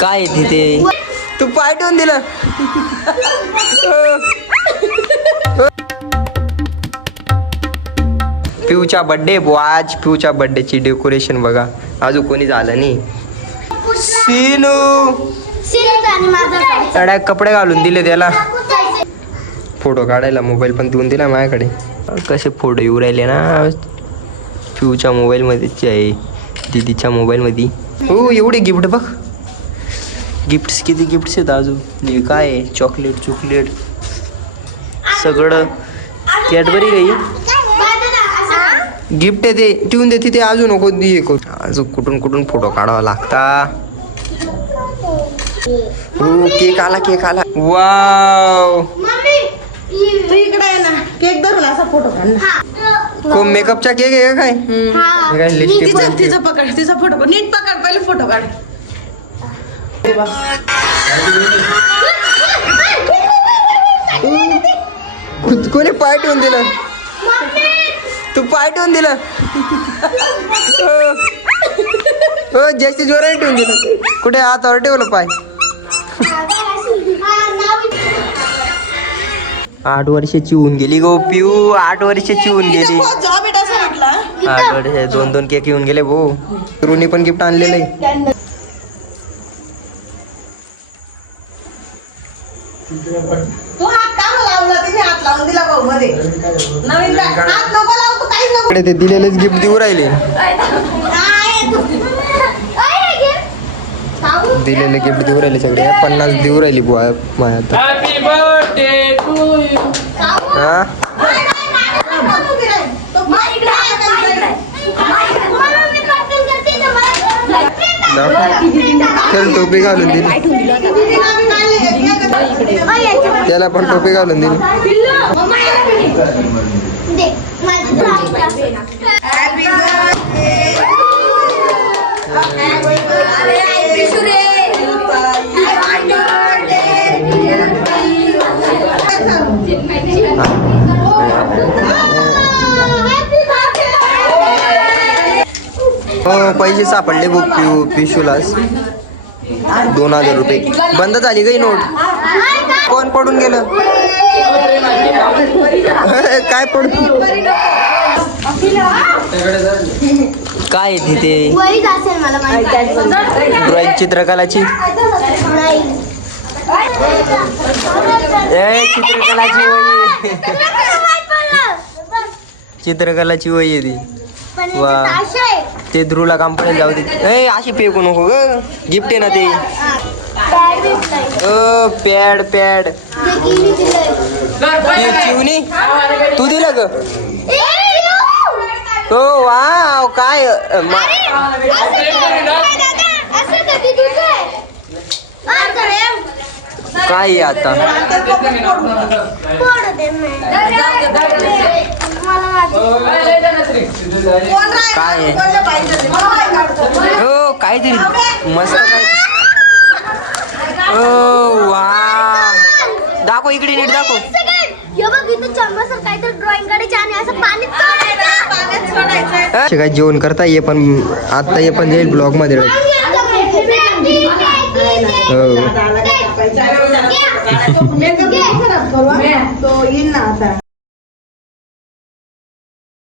काय तिथे तू पाय ठेवून दिलं. पिऊचा बर्थडे आज पिऊच्या बर्थडेची डेकोरेशन बघा अजून कोणी झालं नाही. सीनू साड्या कपडे घालून दिले त्याला फोटो काढायला मोबाईल पण देऊन दिला माझ्याकडे. कसे फोटो येऊ राहिले ना पिऊच्या मोबाईल मध्येच आहे दीदीच्या मोबाईल मध्ये. हो एवढे गिफ्ट बघ गिफ्ट्स किती गिफ्ट्स आहेत अजून. हे काय आहे चॉकलेट सगळं कॅडबरी काही गिफ्ट आहे ते ठेवून दे तिथे अजून नको दे अजून कुठून फोटो काढावा लागता. हो केक आला वाव. तू इकडे आहे ना केक धरून असा फोटो काढ. मेकअपचा केक आहे का काय लिपस्टिक तिचा पकड तिचा फोटो काढ नीट पकड पहिले फोटो काढ. कोणी पाय ठेवून दिलं तू पाय ठेवून दिलं हो जास्ती जोराने ठेवून दिलं. कुठे हातावर ठेवलं पाय. 8 वर्षाची होऊन गेली गो पिऊ 8 वर्षाची होऊन गेली. 8 वर्ष 2 केक येऊन गेले भाऊ. रुनी पण गिफ्ट आणलेलं आहे. तू हात का लावला तिने हात लावून दिला भाऊ मध्ये नवीन हात नको लावू तू काहीच नको. ते दिलेलेच गिफ्ट देऊ राहिले दिलेले गिफ्ट देऊ राहिले सगळे 50 देऊ राहिली बुवा माझ्या. Happy birthday to you. हा चल टोपी घालून दिली त्याला पण टोपी घालून दिली. हो पैसे सापडले बघ पिशूलाच 2000 रुपये. बंद झाली काही नोट. कोण पडून गेलं काय पडून काय तिथे ड्रॉइंग चित्रकलाची चित्रकलाची वही आहे ती. वा ते ध्रुवला काम पडेल जाऊ दे. अशी फेकू नको ग गिफ्ट आहे ना ते. पॅड चिवनी तू दिलं ग. हो वाव काय काय आता काय हो काहीतरी मस्त काय. ओ वा दाखव इकडे नीट दाखव. काय जेवण करता ये पण आता ये पण जाईल ब्लॉग मध्ये. तो येईल ना आता.